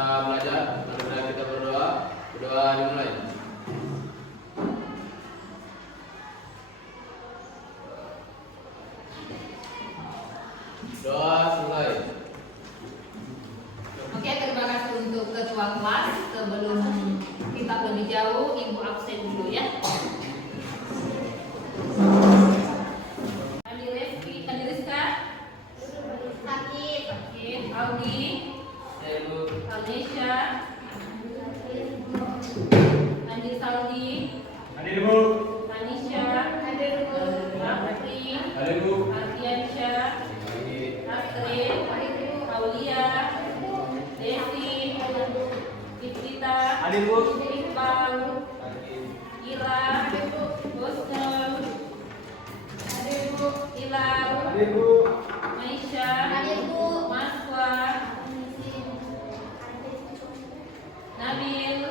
kita belajar, marilah kita berdoa. Berdoa dimulai. Doa mulai. Oke, terima kasih untuk ketua kelas. Sebelum kita lebih jauh, Ibu absen dulu ya. Andi Rizka, sakit. Aldi, Alnesha, Andi Saldi, Tanisha, Rafri, Ardiansyah, Astrid, Aulia, Desi, Iftita, Iqbal, Ira, Husnul, Ilal, Maisha, Maswa, Nabil,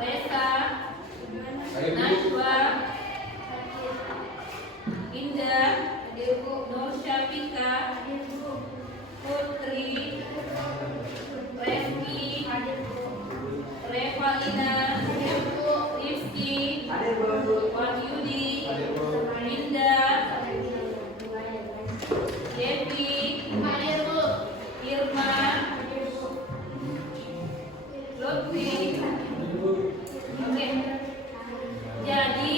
Reza, Najwa, Indah, Nur Syafika, Putri, Reski, Revalina, Rifki, Wahyudi, Linda, Devi, Irma, Lutfi. Oke. Jadi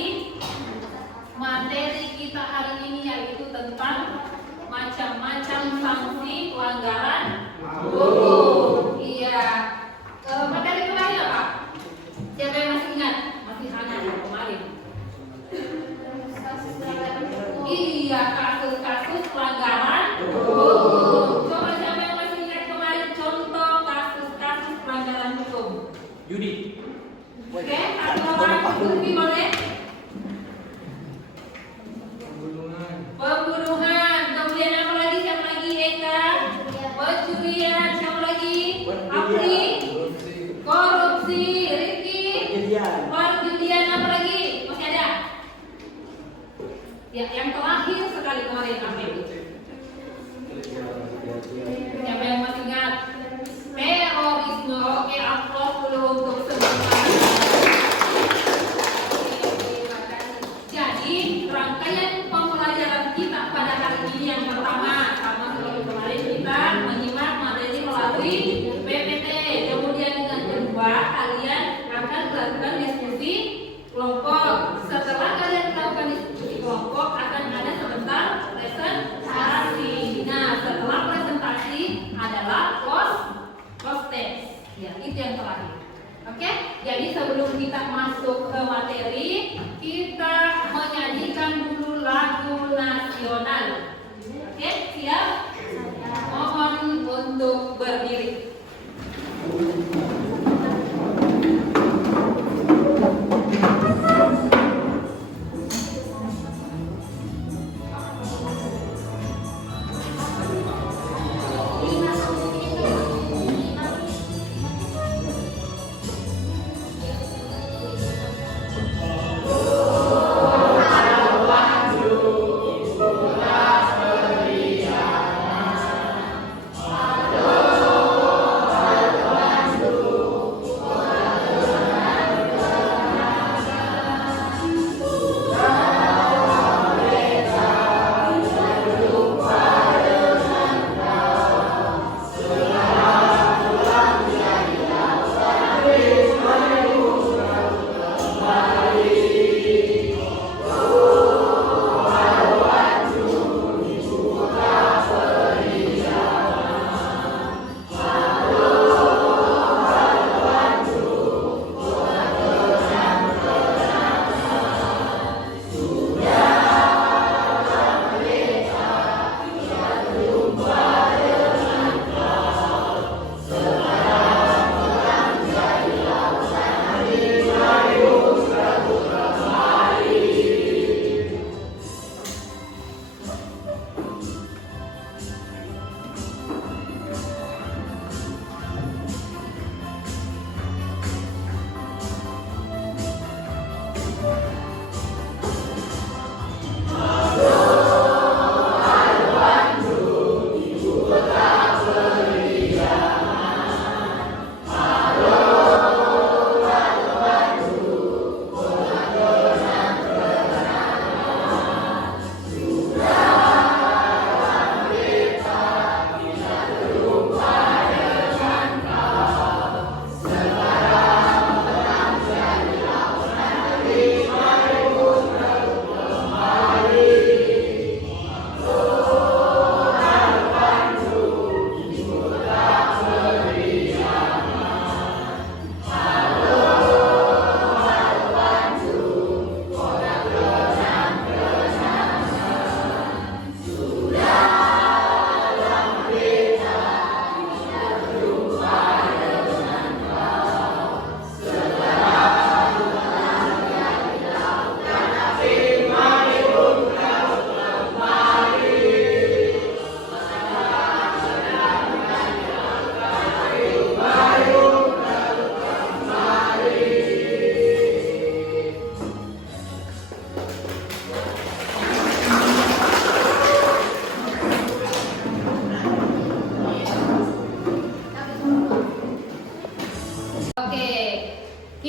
materi kita hari ini yaitu tentang macam-macam sanksi pelanggaran hukum. Iya. Materi kemarin apa? Siapa yang masih ingat? Masih hangat kemarin. Iya, kasus-kasus pelanggaran hukum. Coba siapa yang masih ingat kemarin contoh kasus-kasus pelanggaran hukum? Yudi. Oke, satu orang Lutfi boleh? Pembunuhan. Kemudian apa lagi? Siapa lagi? Eka. Pencurian. Siapa lagi? Apri. Korupsi. Rifki. Perjudian. Apa lagi? Masih ada? Ya, yang terakhir sekali kemarin apa itu? Siapa yang masih ingat? Terorisme. Oke, aplaus dulu untuk semuanya. Jadi rangkaian pembelajaran kita pada hari ini yang pertama, sama seperti kemarin kita menyimak materi melalui PPT. Kemudian yang kedua, kalian akan melakukan diskusi kelompok. Setelah kalian melakukan diskusi kelompok, akan ada sebentar presentasi. Nah, setelah presentasi adalah post test. Ya, itu yang terakhir. Oke, jadi sebelum kita masuk ke materi, kita menyanyikan dulu lagu nasional. Oke, siap? Mohon untuk berdiri. Aduh.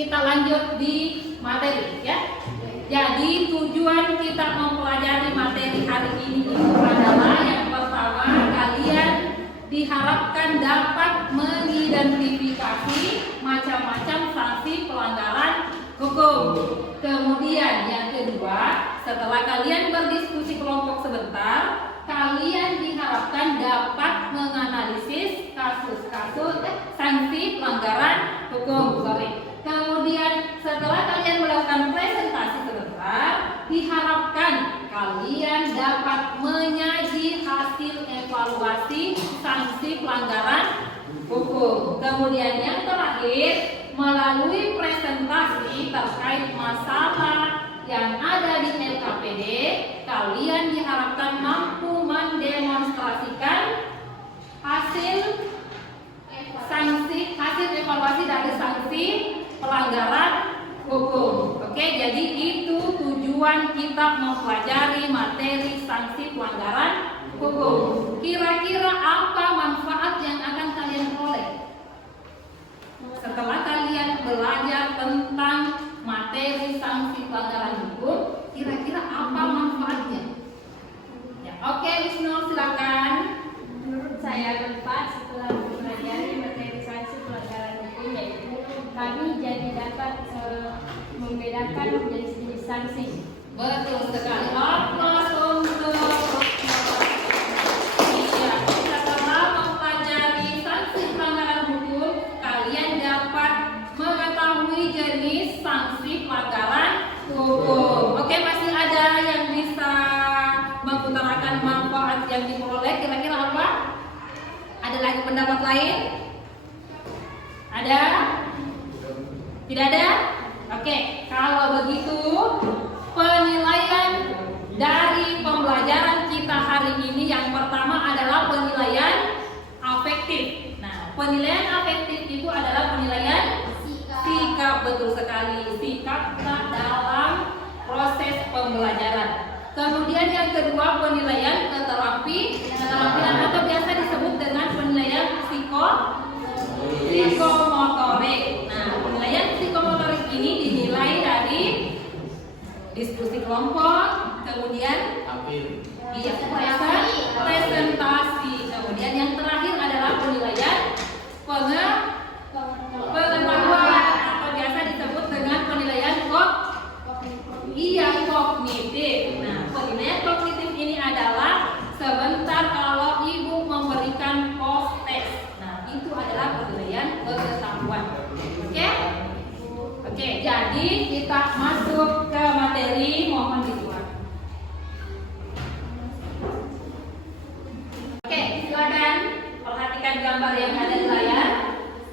kita lanjut di materi ya. Jadi tujuan kita mempelajari materi hari ini itu adalah yang pertama, kalian diharapkan dapat mengidentifikasi macam-macam sanksi pelanggaran hukum. Kemudian yang kedua, setelah kalian berdiskusi kelompok sebentar, kalian diharapkan dapat menganalisis kasus-kasus sanksi pelanggaran hukum. Kemudian setelah kalian melakukan presentasi sebentar, diharapkan kalian dapat menyaji hasil evaluasi sanksi pelanggaran hukum. Kemudian yang terakhir, melalui presentasi terkait masalah yang ada di LKPD, kalian diharapkan mampu mendemonstrasikan hasil evaluasi dari sanksi pelanggaran hukum. Oke, jadi itu tujuan kita mempelajari materi sanksi pelanggaran hukum. Kira-kira apa manfaat yang akan kalian peroleh setelah kalian belajar tentang materi sanksi pelanggaran hukum? Kira-kira apa manfaatnya? Ya, oke, Wisnu silakan. Menurut saya manfaat setelah mempelajari materi sanksi pelanggaran hukum yaitu kami jadi dapat membedakan jenis-jenis sanksi. Betul sekali. Aplaus untuk iya, setelah mempelajari sanksi pelanggaran hukum, kalian dapat mengetahui jenis sanksi pelanggaran hukum. Oke, masih ada yang bisa mengutarakan manfaat yang diperoleh? Kira-kira apa? Ada lagi pendapat lain? Ada? Tidak ada? Oke, kalau begitu penilaian dari pembelajaran kita hari ini yang pertama adalah penilaian afektif. Nah, penilaian afektif itu adalah penilaian sikap, betul sekali, sikap kita dalam proses pembelajaran. Kemudian yang kedua, penilaian keterampilan atau biasa disebut dengan penilaian psikomotorik. Nah, penilaian psikomotorik ini dinilai dari diskusi kelompok, kemudian presentasi, kemudian yang terakhir adalah penilaian pengetahuan atau biasa disebut dengan penilaian kognitif. Nah, penilaian kognitif ini adalah sebentar kalau ibu memberikan post test. Nah, itu adalah penilaian pengetahuan. Oke, jadi kita masuk ke materi, mohon dituang. Oke, silakan perhatikan gambar yang ada di layar.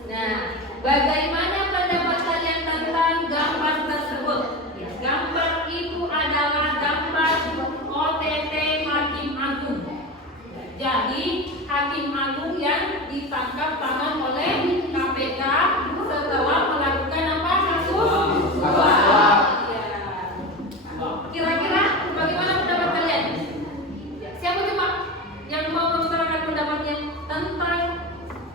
Nah, bagaimana pendapat kalian tentang gambar tersebut? Ya, gambar itu adalah gambar OTT Hakim Agung. Jadi, Hakim Agung yang ditangkap tangan oleh KPK setelah melakukan apa? Kasus suap. Ya. Kira-kira bagaimana pendapat kalian? Ya, siapa coba yang mau mengutarakan pendapatnya tentang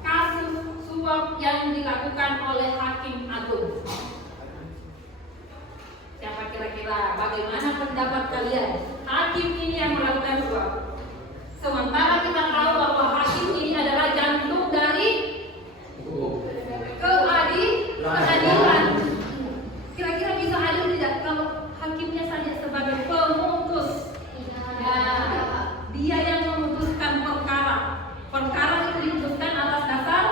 kasus suap yang dilakukan oleh Hakim Agung? Siapa kira-kira? Bagaimana pendapat kalian? Hakim ini yang melakukan suap. Sementara kita tahu bahwa hakim ini adalah jantung dari keadilan. Kira-kira bisa adil tidak kalau hakimnya saja sebagai pemutus? Ya, dia yang memutuskan perkara. Perkara itu diputuskan atas dasar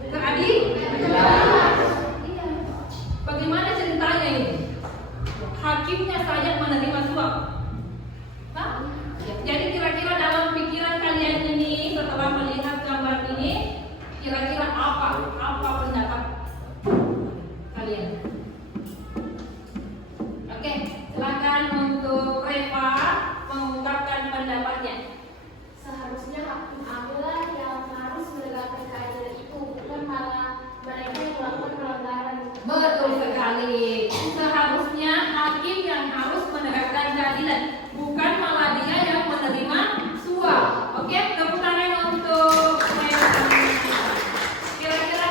keadilan. Iya. Bagaimana ceritanya ini? Hakimnya saja menerima suap. Hah? Jadi kira-kira dalam pikiran kalian ini setelah melihat gambar ini, kira-kira apa pendapat kalian? Oke, silakan untuk Reva mengungkapkan pendapatnya. Seharusnya hakim adalah yang harus menegakkan keadilan itu, bukan malah mereka yang melakukan pelanggaran. Betul sekali. Seharusnya hakim yang harus menegakkan keadilan, bukan malah dia yang menerima suap. Oke, tepuk tangan untuk Reva. Kira-kira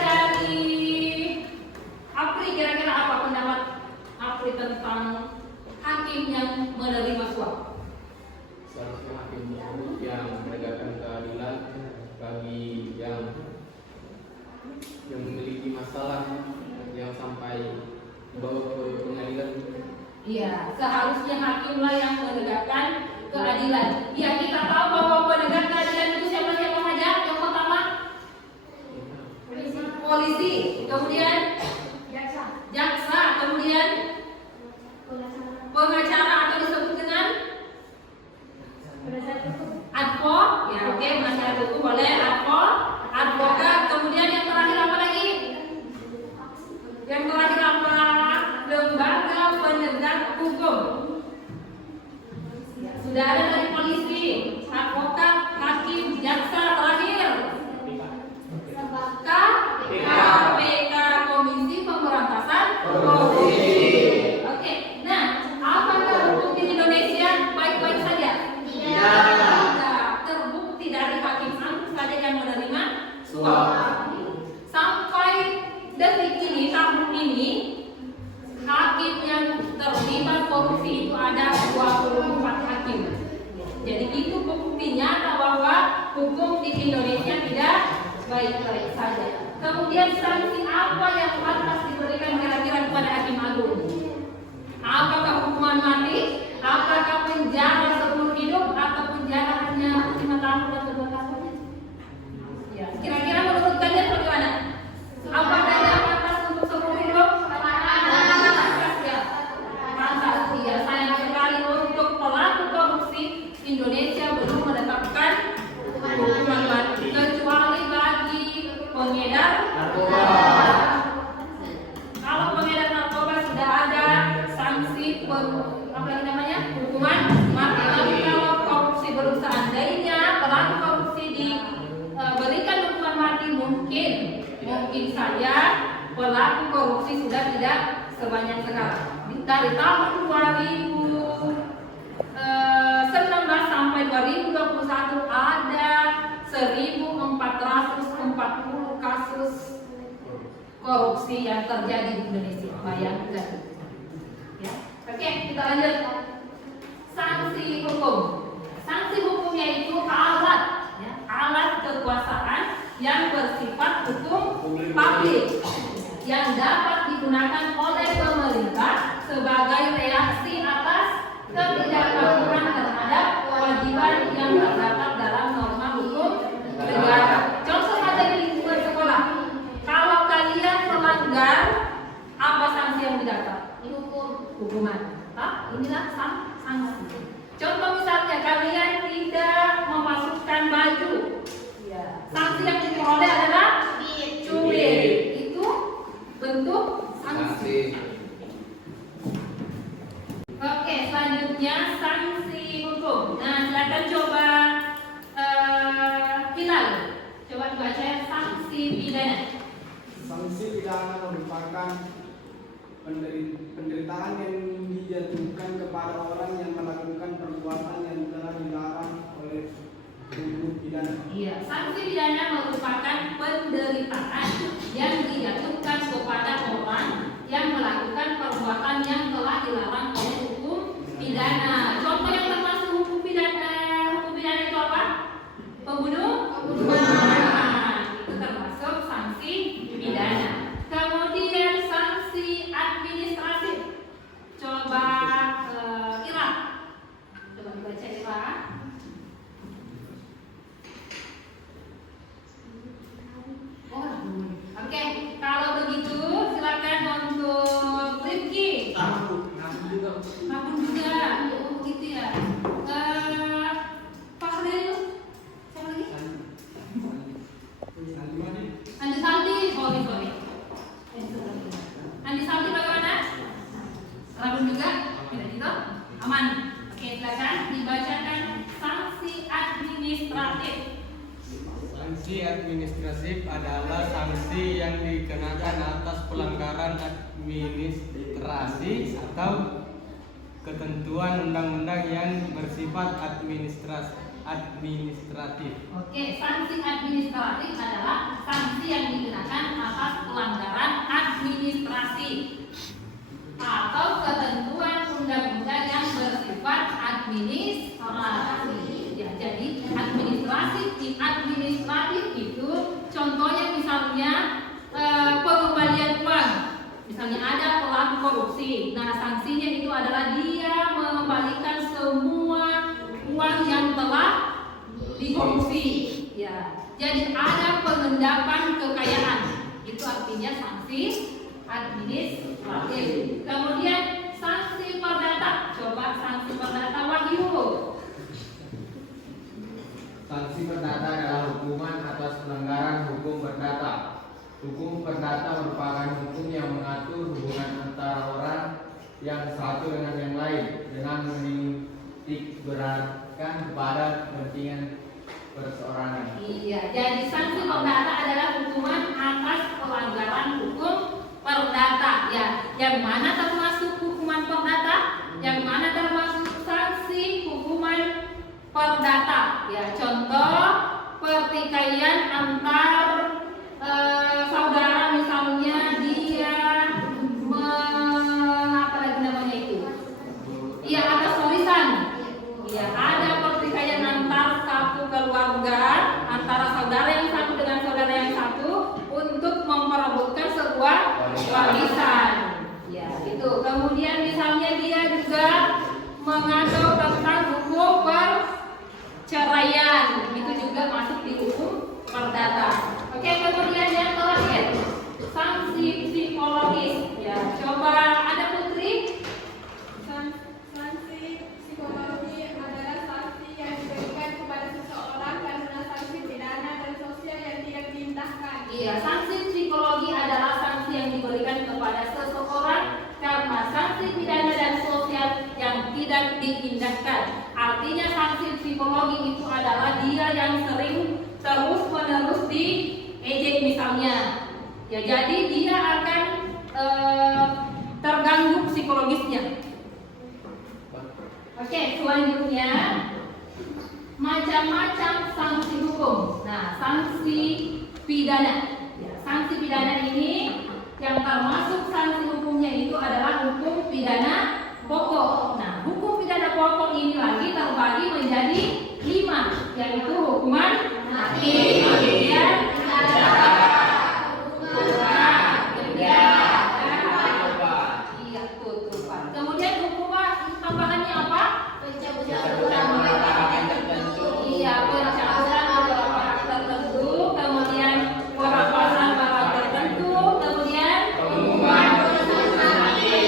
bawa ke pengadilan. Iya, seharusnya hakimlah yang menegakkan keadilan. Ya, kita tahu bahwa penegak keadilan itu siapa-siapa saja. Yang pertama, polisi, kemudian jaksa, kemudian pengacara atau disebut dengan advo. Ya, oke, penasihat hukum boleh advokat. Kemudian yang terakhir apa lagi? Yang terakhir apa? Lembaga penegak hukum. Sudah ada dari polisi, advokat, hakim, jaksa, terakhir KPK, Komisi Pemberantasan Korupsi. Oke, nah, apakah hukum di Indonesia baik-baik saja? Tidak. Terbukti dari hakim agung saja yang menerima suap. Sampai detik ini, tahun ini, hakim yang terlibat korupsi itu ada 24 hakim. Jadi itu buktinya bahwa hukum di Indonesia tidak baik-baik saja. Kemudian sanksi apa yang pantas diberikan kira-kira kepada hakim agung? Apakah hukuman mati? Apakah penjara seumur hidup atau penjara hanya 5 tahun atau 2 tahun? Ya, kira-kira menurut kalian bagaimana? Apakah dia pantas untuk seumur hidup? Ya, sayang sekali untuk pelaku korupsi Indonesia belum menetapkan hukuman mati kecuali bagi pengedar narkoba. Kalau pengedar narkoba sudah ada sanksi hukuman mati. Tapi kalau korupsi belum, seandainya pelaku korupsi diberikan hukuman mati, mungkin saja pelaku korupsi sudah tidak sebanyak sekarang. Dari tahun 2019 sampai 2021 ada 1.440 kasus korupsi yang terjadi di Indonesia. Bayangkan. Ya. Oke, kita lanjut. Sanksi hukum. Sanksi hukum yaitu alat, ya, alat kekuasaan yang bersifat hukum publik yang dapat digunakan oleh pemerintah sebagai reaksi atas ketidakpatuhan terhadap kewajiban yang terdapat dalam norma hukum negara. Contoh saja di lingkungan sekolah. Kalau kalian melanggar, apa sanksi yang didapat? Hukuman. Inilah sanksi. Contoh misalnya kalian tidak memasukkan baju. Sanksi yang diperoleh adalah cubit. Itu bentuk sanksi. Oke, selanjutnya sanksi hukum. Nah, silakan coba Hilal. Coba baca sanksi pidana. Sanksi pidana merupakan penderitaan yang dijatuhkan kepada orang yang melakukan perbuatan yang telah dilarang oleh hukum pidana. Iya, sanksi pidana merupakan penderitaan yang dijatuhkan kepada orang yang melakukan perbuatan yang telah dilarang oleh hukum pidana. Contoh yang termasuk hukum pidana itu apa? Pembunuhan. Itu termasuk sanksi pidana. Kemudian sanksi administratif. Coba Ira. Coba dibaca Ira. Oke, kalau begitu silakan untuk Rifki. Maupun juga, oh begitu ya. Fahril, siapa lagi? Andi Saldi, sorry. Andi Saldi bagaimana? Rabun juga, tidak gitu? Aman. Oke, silakan dibacakan sanksi administratif. Sanksi administratif adalah sanksi yang dikenakan atas pelanggaran administrasi atau ketentuan undang-undang yang bersifat administratif. Oke, sanksi administratif adalah sanksi yang dikenakan atas pelanggaran administrasi atau ketentuan undang-undang yang bersifat administratif. Ya, jadi administratif itu contohnya misalnya pengembalian uang. Misalnya ada pelaku korupsi. Nah, sanksinya itu adalah dia mengembalikan semua uang yang telah dikorupsi. Ya, jadi ada pengendapan kekayaan. Itu artinya sanksi administratif. Kemudian sanksi perdata. Coba sanksi perdata Wahyu. Sanksi perdata adalah hukuman atas pelanggaran hukum perdata. Hukum perdata merupakan hukum yang mengatur hubungan antara orang yang satu dengan yang lain dengan menitik beratkan kepada kepentingan perseorangan. Iya, jadi sanksi perdata adalah hukuman atas pelanggaran hukum perdata. Ya, yang mana termasuk hukuman perdata? Yang mana termasuk sanksi hukuman perdata? Ya, contoh pertikaian antar saudara, misalnya dia apa lagi namanya itu? Iya, atas warisan. Iya, ada pertikaian antar satu keluarga, antara saudara yang satu dengan saudara yang satu untuk memperebutkan sebuah warisan. Ya, itu. Kemudian misalnya dia juga mengatur tentang hukum perceraian, itu juga masuk di hukum perdata. Oke, kemudian yang terakhir, sanksi psikologis. Ya, coba ada Putri. Sanksi psikologi adalah sanksi yang diberikan kepada seseorang karena sanksi pidana dan sosial yang tidak diindahkan. Iya, sanksi psikologi adalah sanksi yang diberikan kepada seseorang karena sanksi pidana dan sosial yang tidak diindahkan. Artinya sanksi psikologi itu adalah dia yang sering terus-menerus diejek misalnya. Ya, jadi dia akan terganggu psikologisnya. Oke, selanjutnya macam-macam sanksi hukum. Nah, sanksi pidana. Ya, sanksi pidana ini yang termasuk sanksi hukumnya itu adalah hukum pidana pokok. Nah, hukum pidana pokok ini lagi terbagi menjadi 5, yaitu hukuman mati, kemudian kemudian hukuman tambahannya apa? Iya, pencabutan beberapa hak tertentu, kemudian perampasan barang tertentu, kemudian hukuman mati.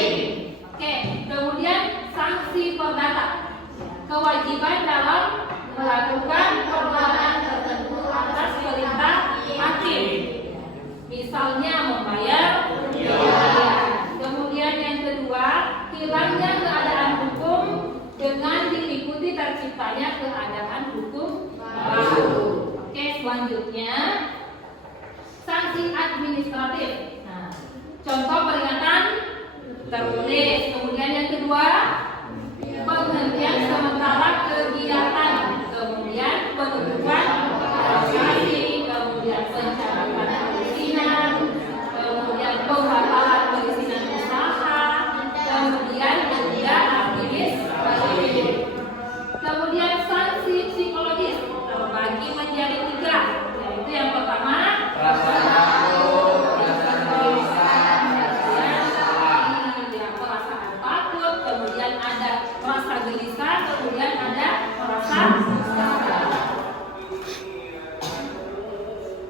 Oke, kemudian sanksi perdata. Kewajiban dalam melakukan perbuatan tertentu atas perintah hakim. Misalnya membayar iuran. Kemudian yang kedua, hilangnya keadaan hukum dengan diikuti terciptanya keadaan hukum baru. Oke, selanjutnya sanksi administratif. Nah, contoh peringatan tertulis. Kemudian yang kedua, penghentian sementara kegiatan. Kemudian penutupan operasi. Kemudian pencabutan perizinan. Kemudian pembatalan perizinan usaha. Kemudian denda administratif. Kemudian sanksi psikologis terbagi menjadi 3, yaitu yang pertama rasa takut, rasa gelisah, perasaan takut, kemudian ada rasa gelisah, kemudian ada rasa salah.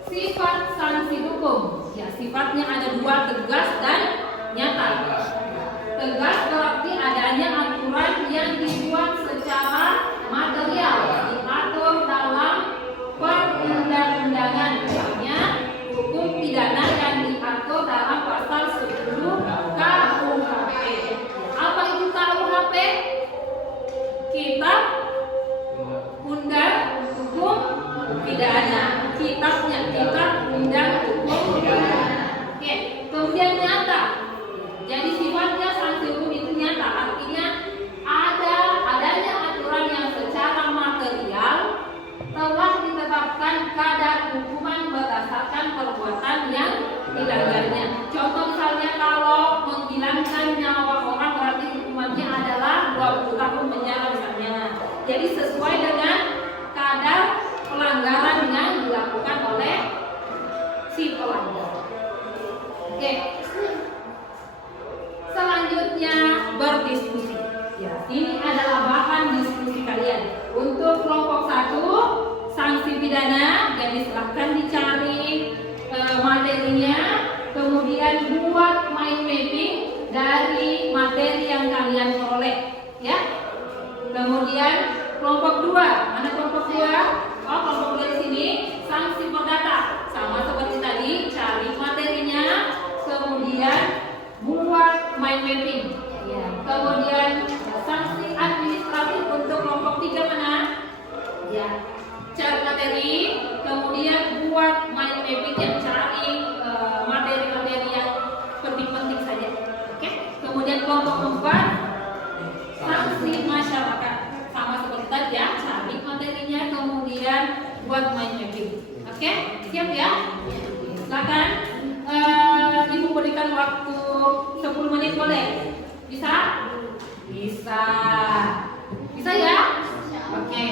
Sifat sanksi hukum, ya sifatnya ada 2, tegas dan nyata. Tegas berarti adanya aturan yang dibuat secara material, diatur dalam perundang-undangan, misalnya hukum pidana yang diatur dalam pasal 10 KUHP. Apa itu KUHP? Kitab Undang Hukum Pidana. Kitabnya Kitab Undang Hukum Pidana. Oke, kemudian nyata. Jadi sifatnya sanksi hukum itu nyata, artinya adanya aturan yang secara material telah ditetapkan kadar hukuman berdasarkan perbuatan yang dilanggarnya. Contoh misalnya kalau menghilangkan nyawa orang berarti hukumannya adalah 20 tahun penjara misalnya. Jadi sesuai dengan kadar pelanggaran yang dilakukan oleh si pelanggar. Oke. Selanjutnya adalah bahan diskusi kalian. Untuk kelompok 1, sanksi pidana, jadi silahkan dicari materinya, kemudian buat mind mapping dari materi yang kalian peroleh, ya. Kemudian kelompok 2, mana kelompok 2? Oh, kelompok 2 di sini, sanksi perdata, sama seperti tadi, cari materinya, kemudian buat mind mapping. Ya. Kemudian sanksi administratif untuk kelompok 3 mana? Ya, cari materi, kemudian buat mind mapping yang cari materi-materi yang penting-penting saja. Oke. Kemudian kelompok 4, sanksi masyarakat, sama seperti tadi ya, cari materinya, kemudian buat mind mapping. Oke, siap ya? Silakan. Ibu berikan waktu 10 menit boleh? Bisa? Bisa. Bisa ya? Oke.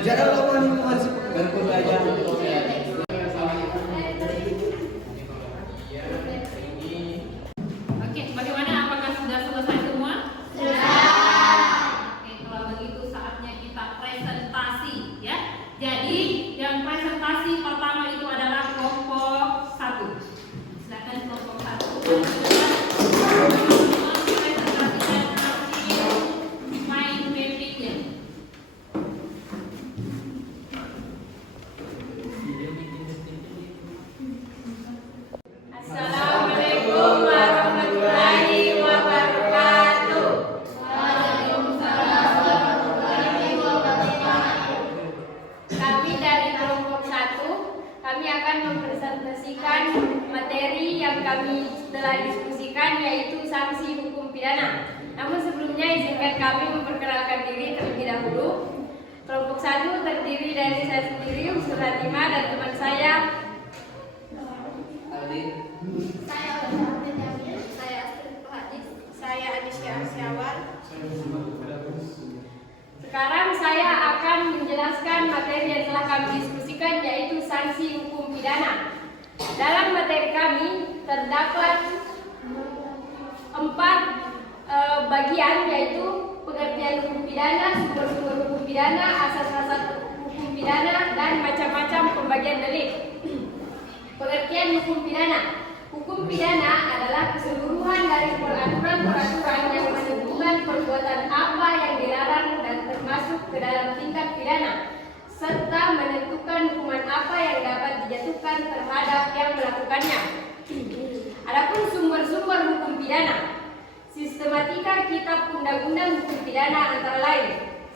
Jangan lawan harus berkuliah. Oke, bagaimana? Apakah sudah selesai semua? Oke, kalau begitu saatnya kita presentasi ya. Jadi yang presentasi pertama itu adalah kelompok 1. Silakan kelompok 1. Presentasikan hasil mind mapping-nya. Assalamualaikum warahmatullahi wabarakatuh. Kami dari kelompok 1, kami akan mempresentasikan materi yang kami telah diskusikan, yaitu sanksi hukum pidana. Namun sebelumnya izinkan kami memperkenalkan diri terlebih dahulu. Kelompok 1 terdiri dari saya sendiri, Suratima, dan teman saya. Saya Oleh Jamil, saya Astrid Hadis, saya Anisya Arsyawar. Sekarang saya akan menjelaskan materi yang telah kami diskusikan, yaitu sanksi hukum pidana. Dalam materi kami terdapat 4 bagian, yaitu pengertian hukum pidana, sumber-sumber hukum pidana, asas-asas hukum pidana, dan macam-macam pembagian delik. Pengertian hukum pidana. Hukum pidana adalah keseluruhan dari peraturan-peraturan yang menentukan perbuatan apa yang dilarang dan termasuk ke dalam tindak pidana, serta menentukan hukuman apa yang dapat dijatuhkan terhadap yang melakukannya. Adapun sumber-sumber hukum pidana. Sistematika Kitab Undang-Undang Hukum Pidana antara lain: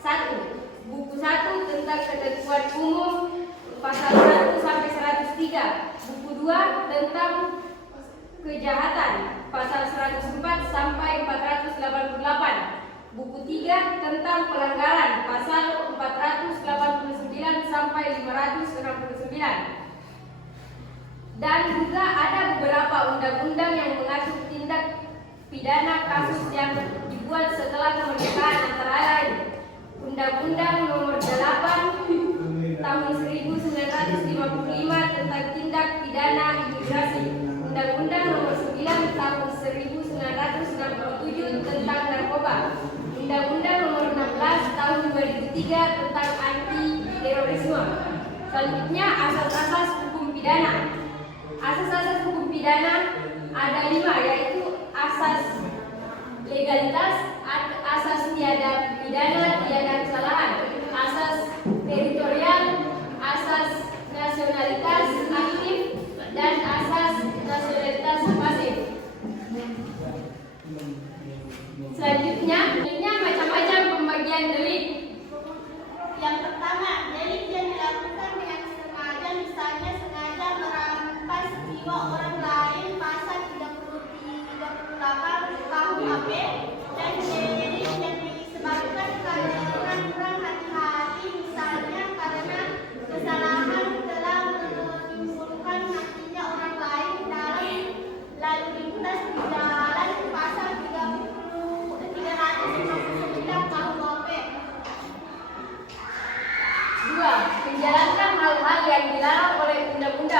1. Buku 1 tentang ketentuan umum pasal 1 sampai 103. Buku 2 tentang kejahatan pasal 104 sampai 488. Buku 3 tentang pelanggaran pasal 489 sampai 569. Dan juga ada beberapa undang-undang yang mengatur tindak pidana kasus yang dibuat setelah kemerdekaan, antara lain Undang-Undang Nomor 8 Tahun 1955 tentang tindak pidana imigrasi, Undang-Undang Nomor 9 Tahun 1967 tentang narkoba, Undang-Undang Nomor 16 Tahun 2003 tentang anti terorisme. Selanjutnya, asas-asas hukum pidana. Asas-asas hukum pidana ada 5, yaitu asas legalitas, asas tiada pidana, tiada kesalahan, asas teritorial, asas nasionalitas aktif, dan asas nasionalitas pasif. Selanjutnya macam-macam pembagian delik. Yang pertama, delik yang dilakukan dengan sengaja, misalnya sengaja merampas jiwa orang lain, pasal 38 KUHP, dan delik yang disebabkan karena kurang hati-hati, misalnya karena kesalahan telah menimbulkan matinya orang lain dalam lalu lintas di jalan, pasal 351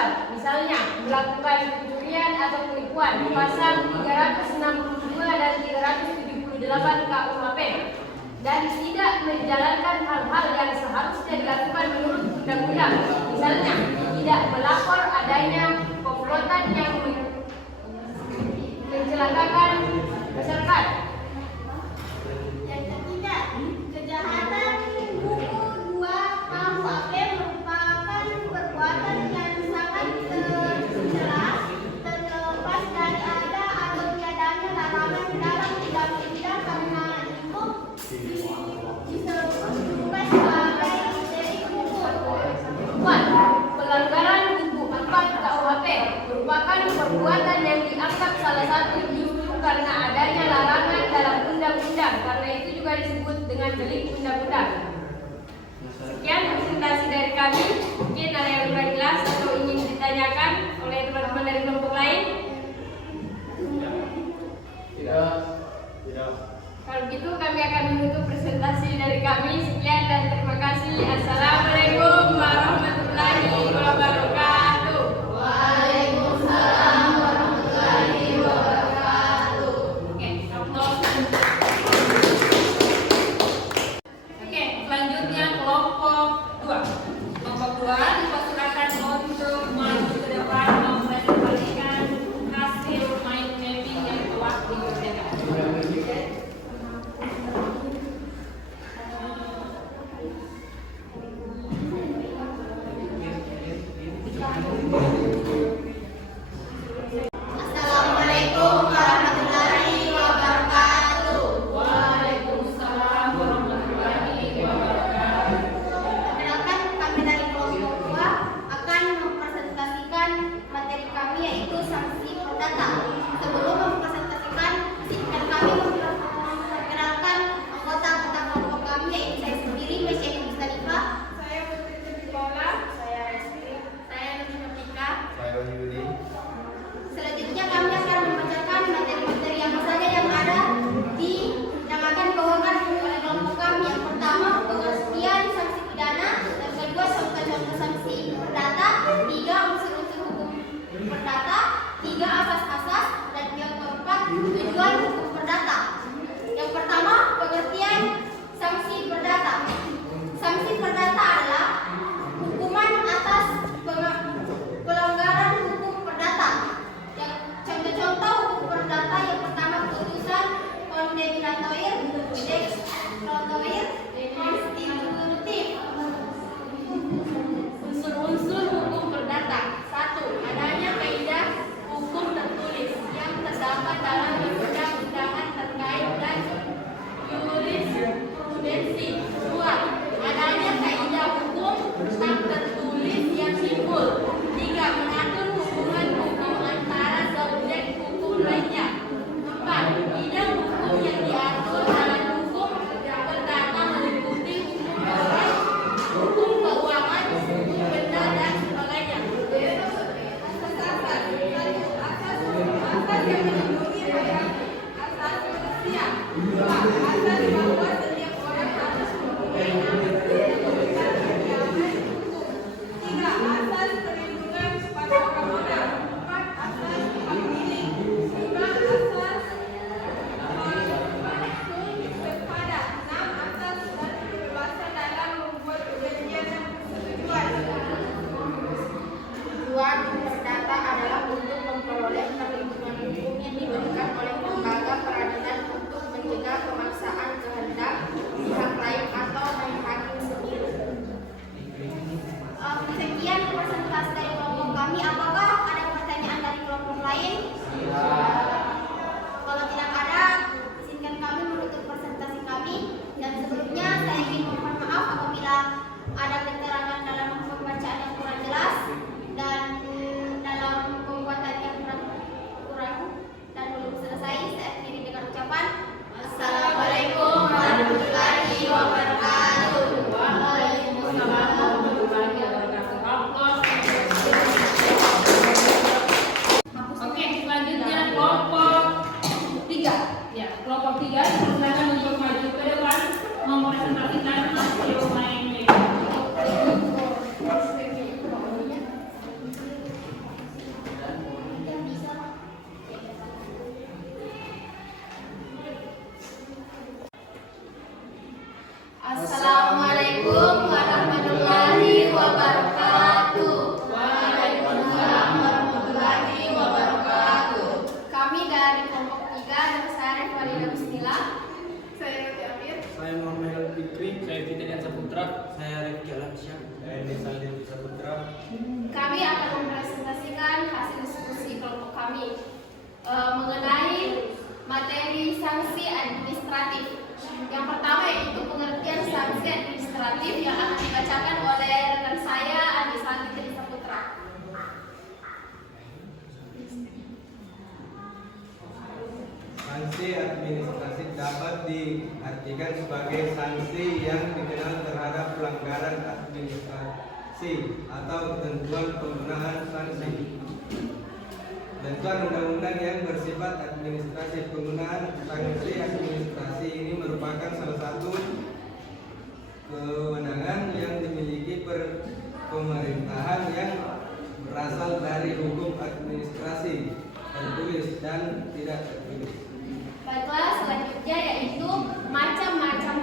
penipuan. Misalnya, melakukan pencurian atau penipuan pasal 362 dan 378 KUHP dan tidak menjalankan hal-hal yang seharusnya dilakukan menurut undang-undang. Misalnya, tidak melapor adanya komplotan yang mencelakakan masyarakat. Yang ketiga, kejahatan buku 2 KUHP merupakan perbuatan yang sangat tercela, terlepas dari ada atau tiadanya larangan dalam undang-undang karena itu disebutkan sebagai delik hukum. 4. Pelanggaran buku 4 KUHP merupakan perbuatan yang dianggap salah satu justru karena adanya larangan dalam undang-undang, karena itu juga disebut dengan delik undang-undang. Sekian presentasi dari kami. Mungkin ada yang kurang jelas atau ingin ditanyakan oleh teman-teman dari kelompok lain. Tidak. Kalau gitu kami akan menutup presentasi dari kami. Sekian dan terima kasih. Assalamualaikum warahmatullahi wabarakatuh. Waalaikumsalam warahmatullahi wabarakatuh. Oke, selanjutnya kelompok 2. Kelompok 2 dipersilakan untuk maju ke depan mempresentasikan hasil mind mapping yang telah dikerjakan. Assalamualaikum warahmatullahi wabarakatuh. Waalaikumsalam warahmatullahi wabarakatuh. Perkenalkan, kami dari kelompok 2 akan mempresentasikan materi kami yaitu sanksi perdata. Sebelum mempresentasikan, izinkan kami memperkenalkan anggota kelompok kami yaitu saya sendiri, Mesya Mustalifah. Saya Putri Setibola. Saya Resti. Saya Nurul Tika. Selanjutnya kami akan membacakan materi-materi apa saja yang ada yang akan dibawakan oleh kelompok kami. Yang pertama, pengertian sanksi pidana. Yang kedua, contoh-contoh sanksi perdata. 3, unsur-unsur hukum perdata. 3, asas-asas. Dan yang keempat, tujuan hukum perdata. Yang pertama, pengertian sanksi perdata. Sanksi perdata adalah hukuman atas pelanggaran hukum perdata. Contoh-contoh hukum perdata yang pertama, putusan kondemnatoir, deklaratoir, konstitutif. Unsur-unsur hukum perdata. 1. Adanya kaidah hukum tertulis yang terdapat dalam undang-undangan terkait dan jurisprudensi. 2. Adanya kaidah hukum tak tertulis yang simpul. 3. Mengatur hubungan hukum antara subjek hukum lainnya. 4. Bidang hukum yang diatur dalam hukum perdata meliputi hukum orang, hukum keuangan, hukum benda dan sebagainya. Asas yang melindungi hak asasi manusia. 2. Asas bahwa setiap orang harus mempunyai hak kebebasan dan keamanan hukum. 3. Asas perlindungan kepada orang orang. 4. Asas hak milik. 5. Asas berpada. 6. Asas dan kebebasan dalam membuat perjanjian dan persetujuan. Tujuan perdata adalah untuk memperoleh perlindungan hukum yang diberikan oleh lembaga peradilan untuk mencegah pemaksaan kehendak pihak lain atau main hakim sendiri. Sekian presentasi dari kelompok kami. Apakah ada pertanyaan dari kelompok lain? Kalau tidak ada, izinkan kami menutup presentasi kami. Dan sebelumnya saya ingin mohon maaf apabila ada keterangan dalam pembacaan yang kurang jelas dan sanksi administratif. Yang pertama yaitu pengertian sanksi administratif yang akan dibacakan oleh rekan saya Andi Sandi Saputra. Sanksi administratif dapat diartikan sebagai sanksi yang dikenal terhadap pelanggaran administrasi atau ketentuan penggunaan sanksi. Ketentuan undang-undang yang bersifat administrasi. Penggunaan sanksi administrasi ini merupakan salah satu kewenangan yang dimiliki pemerintahan yang berasal dari hukum administrasi tertulis dan tidak tertulis. Baiklah, selanjutnya yaitu macam-macam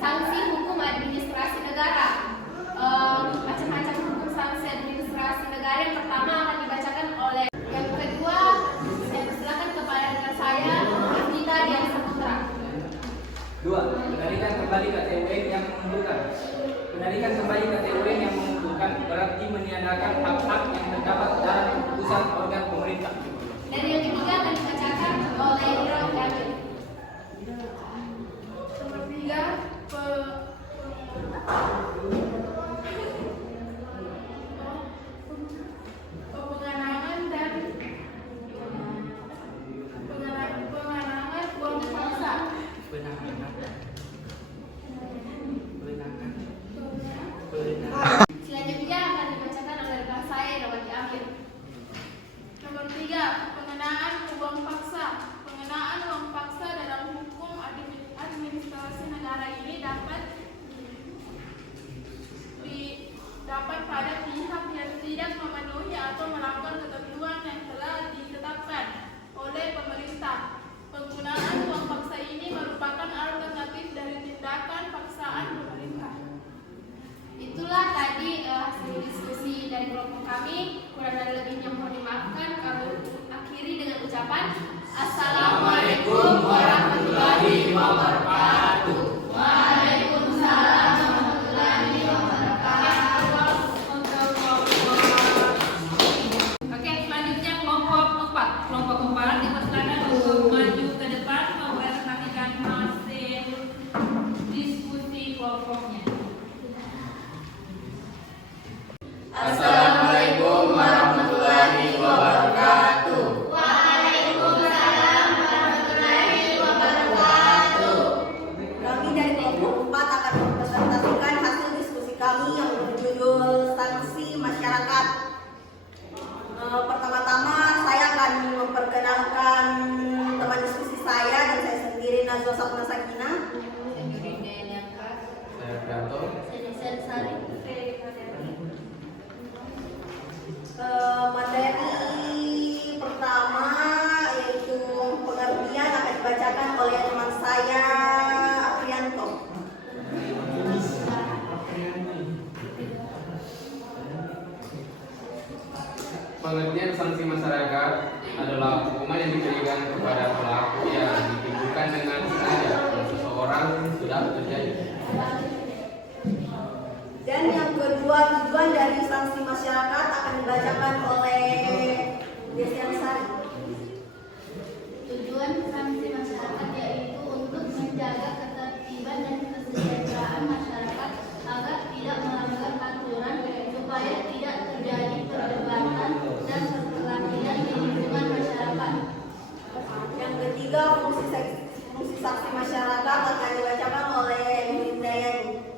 sanksi hukum administrasi negara. Macam-macam hukum sanksi administrasi negara yang pertama akan dibacakan oleh yang kedua. Saya persilakan kepada rekan saya Rafita Dian Saputra. 2. Penarikan kembali KTUN yang memundurkan. Penarikan kembali KTUN yang memundurkan berarti meniadakan hak-hak yang terdapat dalam keputusan organ pemerintah. Dan yang ketiga akan dibacakan oleh Irwan Kamil. Nomor 3, pengenangan dan pengenangan uang paksa. Selanjutnya akan dibacakan oleh rekan saya Irwan Kamil. Nomor 3, pengenaan uang paksa. Pengenaan uang paksa dalam hukum administrasi negara ini dapat pada pihak yang tidak memenuhi atau melanggar ketentuan yang telah ditetapkan oleh pemerintah. Penggunaan uang paksa ini merupakan alternatif dari tindakan paksaan pemerintah. Itulah tadi hasil diskusi dari kelompok kami. Kurang dan lebihnya mohon dimaafkan. Kami akhiri dengan ucapan Assalamualaikum warahmatullahi wabarakatuh. Waalaikumsalam warahmatullahi wabarakatuh. Oke, selanjutnya kelompok 4. Kelompok 4 dipersilakan untuk maju ke depan mempresentasikan hasil diskusi kelompoknya. Assalamualaikum warahmatullahi wabarakatuh. Waalaikumsalam warahmatullahi wabarakatuh. Kami dari kelompok 4 akan mempresentasikan hasil diskusi kami yang berjudul sanksi masyarakat. Pertama-tama saya akan memperkenalkan teman diskusi saya dan saya sendiri Nazwa Sapna Sakinah. Saya Prianto. Materi pertama yaitu pengertian akan dibacakan oleh teman saya Aprianto. Pengertian sanksi masyarakat adalah hukuman yang diberikan kepada pelaku yang ditimbulkan dengan sengaja kalau seseorang sudah terjadi. Dan yang kedua, tujuan dari sanksi masyarakat akan dibacakan oleh Desi Ansari. Tujuan sanksi masyarakat yaitu untuk menjaga ketertiban dan kesejahteraan masyarakat agar tidak melanggar aturan supaya tidak terjadi perdebatan dan perkelahian di lingkungan masyarakat. Yang ketiga, fungsi saksi masyarakat akan dibacakan oleh Hidayani.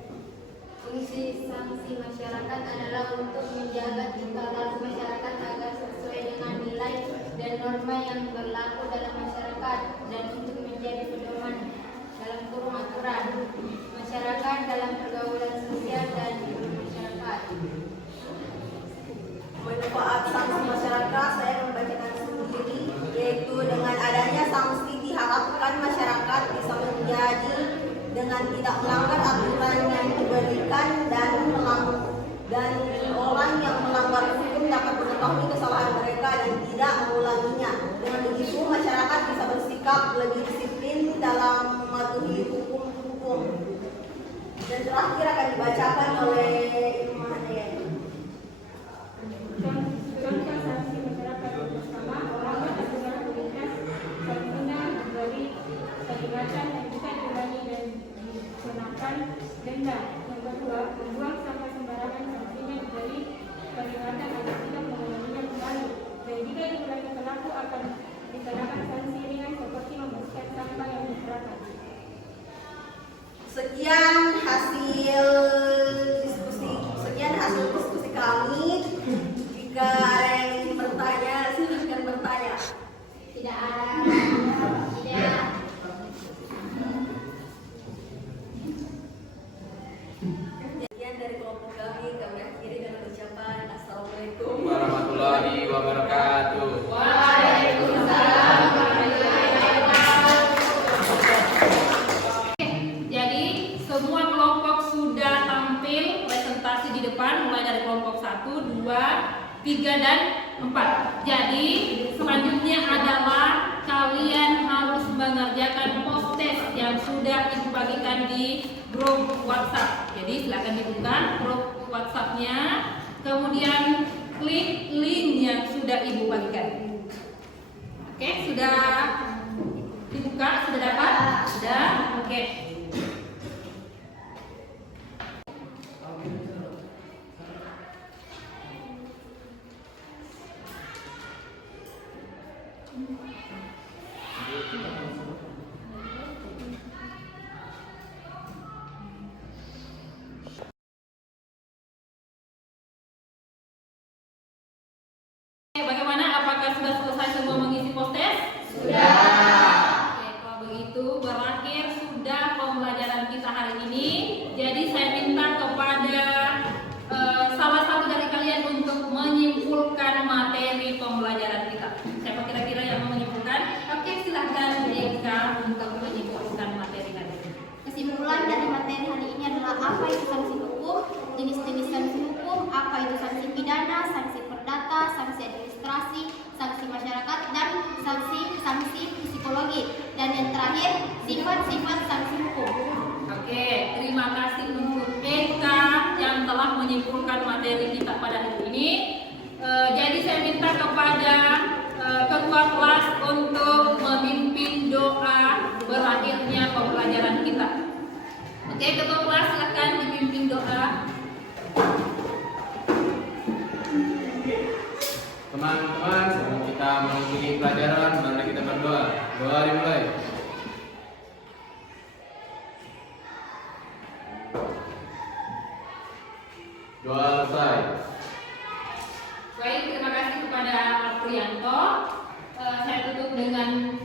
Fungsi sanksi masyarakat adalah untuk menjaga tingkah laku masyarakat agar sesuai dengan nilai dan norma yang berlaku dalam masyarakat dan untuk menjadi pedoman dalam kurung aturan masyarakat dalam pergaulan sosial dan masyarakat. Manfaat sanksi masyarakat saya membacakan sendiri, yaitu dengan adanya sanksi diharapkan masyarakat bisa menjadi dengan tidak melanggar aturan yang diberikan dan orang yang melanggar hukum dapat mengetahui kesalahan mereka dan tidak mengulanginya. Dengan begitu masyarakat bisa bersikap lebih disiplin dalam mematuhi hukum. Dan terakhir akan dibacakan oleh Imam Hadian. Contoh sanksi masyarakat yang pertama, orang yang melakukan aktivitas pembinaan dari wabarakatuh. Waalaikumsalam warahmatullahi wabarakatuh. Jadi semua kelompok sudah tampil presentasi di depan mulai dari kelompok 1, 2, 3 dan 4. Jadi selanjutnya adalah kalian harus mengerjakan post-test yang sudah Ibu bagikan di grup WhatsApp. Jadi silakan dibuka grup WhatsApp-nya, kemudian klik link yang sudah Ibu bagikan. Oke, sudah dibuka, sudah dapat? Sudah? Oke. Bagaimana? Apakah sudah selesai semua mengisi post-test? Sudah. Oke, kalau begitu berakhir sudah pembelajaran kita hari ini. Jadi saya minta kepada salah satu dari kalian untuk menyimpulkan materi pembelajaran kita. Siapa kira-kira yang mau menyimpulkan? Oke, silahkan Eka untuk menyimpulkan materi hari ini. Kesimpulan dari materi hari ini adalah apa itu sanksi hukum, jenis-jenis sanksi hukum, apa itu sanksi pidana, sanksi perdata, sanksi administrasi, sanksi masyarakat, dan sanksi psikologi. Dan yang terakhir, sifat-sifat sanksi hukum. Oke, terima kasih untuk Eka yang telah menyimpulkan materi kita pada hari ini. Jadi saya minta kepada ketua kelas untuk memimpin doa berakhirnya pembelajaran kita. Oke, ketua kelas silakan dipimpin doa. Teman-teman, sebelum kita mengakhiri pelajaran, mari kita berdoa. Doa dimulai. Doa selesai. Baik, terima kasih kepada Aprianto. Saya tutup dengan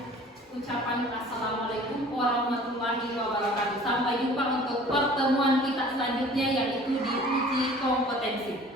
ucapan Assalamualaikum warahmatullahi wabarakatuh. Sampai jumpa untuk pertemuan kita selanjutnya, yaitu di uji kompetensi.